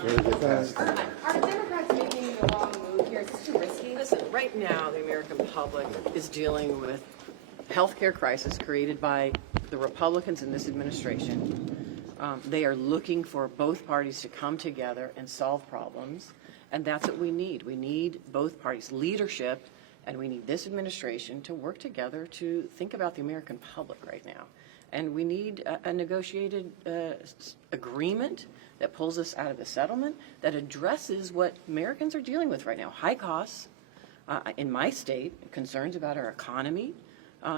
Are Democrats making the wrong move here? Is this too risky? Listen, right now the American public is dealing with healthcare crisis created by the Republicans in this administration. They are looking for both parties to come together and solve problems, and that's what we need. We need both parties' leadership, and we need this administration to work together to think about the American public right now. And we need a negotiated agreement that pulls us out of the settlement, that addresses what Americans are dealing with right now. High costs in my state, concerns about our economy,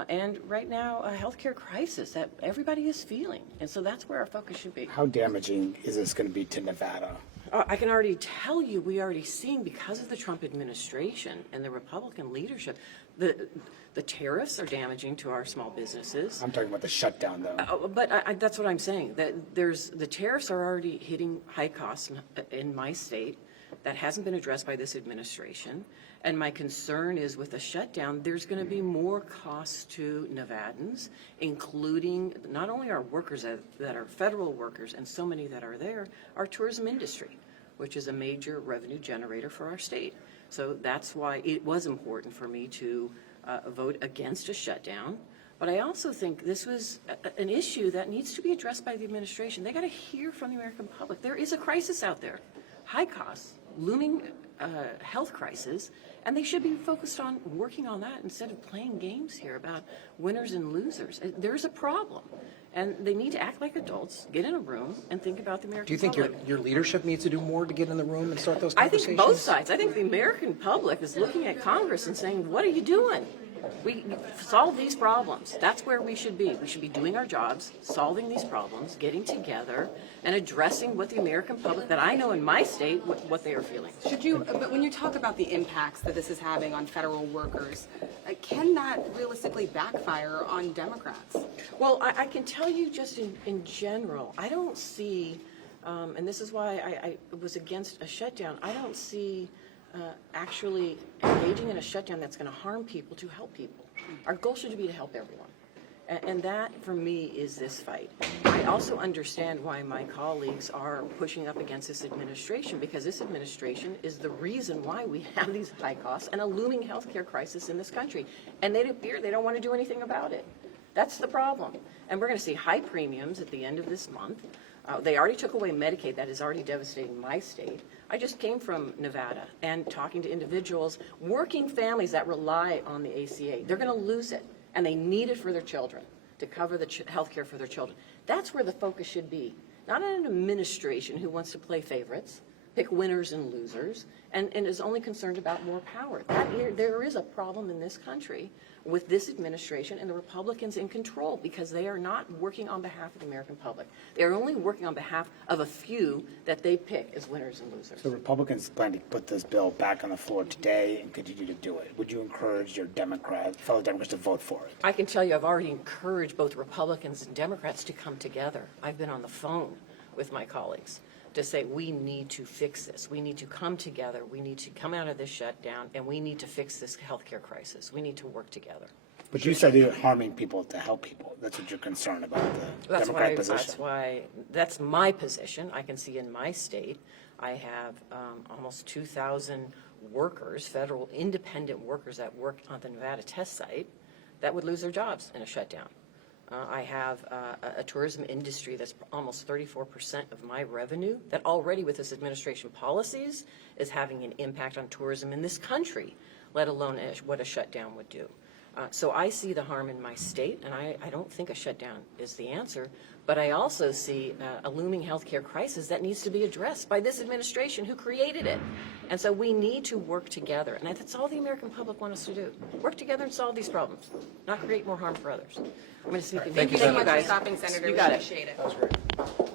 and right now a healthcare crisis that everybody is feeling. And so that's where our focus should be. How damaging is this going to be to Nevada? I can already tell you, we are already seeing, because of the Trump administration and the Republican leadership, the tariffs are damaging to our small businesses. I'm talking about the shutdown, though. But that's what I'm saying, that the tariffs are already hitting high costs in my state. That hasn't been addressed by this administration. And my concern is, with a shutdown, there's going to be more costs to Nevadans, including not only our workers that are federal workers, and so many that are there, our tourism industry, which is a major revenue generator for our state. So that's why it was important for me to vote against a shutdown. But I also think this was an issue that needs to be addressed by the administration. They got to hear from the American public. There is a crisis out there, high costs, looming health crisis, and they should be focused on working on that instead of playing games here about winners and losers. There's a problem, and they need to act like adults, get in a room, and think about the American public. Do you think your leadership needs to do more to get in the room and start those I conversations? think both sides. I think the American public is looking at Congress and saying, what are you doing? We solve these problems. That's where we should be. We should be doing our jobs, solving these problems, getting together, and addressing what the American public that I know in my state, what they are feeling. But when you talk about the impacts that this is having on federal workers, can that realistically backfire on Democrats? Well, I can tell you just in general, I don't see, and this is why I was against a shutdown, I don't see actually engaging in a shutdown that's going to harm people to help people. Our goal should be to help everyone. And that, for me, is this fight. I also understand why my colleagues are pushing up against this administration, because this administration is the reason why we have these high costs and a looming healthcare crisis in this country. And they appear they don't want to do anything about it. That's the problem. And we're going to see high premiums at the end of this month. They already took away Medicaid. That is already devastating my state. I just came from Nevada and talking to individuals, working families that rely on the ACA. They're going to lose it, and they need it for their children, to cover the health care for their children. That's where the focus should be, not on an administration who wants to play favorites, pick winners and losers, and is only concerned about more power. There is a problem in this country with this administration and the Republicans in control, because they are not working on behalf of the American public. They are only working on behalf of a few that they pick as winners and losers. So Republicans plan to put this bill back on the floor today and continue to do it. Would you encourage your fellow Democrats to vote for it? I can tell you I've already encouraged both Republicans and Democrats to come together. I've been on the phone with my colleagues to say, we need to fix this. We need to come together. We need to come out of this shutdown, and we need to fix this healthcare crisis. We need to work together. But you said you're harming people to help people. That's what you're concerned about, the Democratic position. That's my position. I can see in my state, I have almost 2,000 workers, federal independent workers that work on the Nevada test site, that would lose their jobs in a shutdown. I have a tourism industry that's almost 34% of my revenue, that already with this administration policies is having an impact on tourism in this country, let alone what a shutdown would do. So I see the harm in my state, and I don't think a shutdown is the answer, but I also see a looming healthcare crisis that needs to be addressed by this administration who created it. And so we need to work together, and that's all the American public want us to do. Work together and solve these problems, not create more harm for others. I'm going to sneak in. Thank you so so much much for stopping, Senator. You got We it. appreciate it. That was great.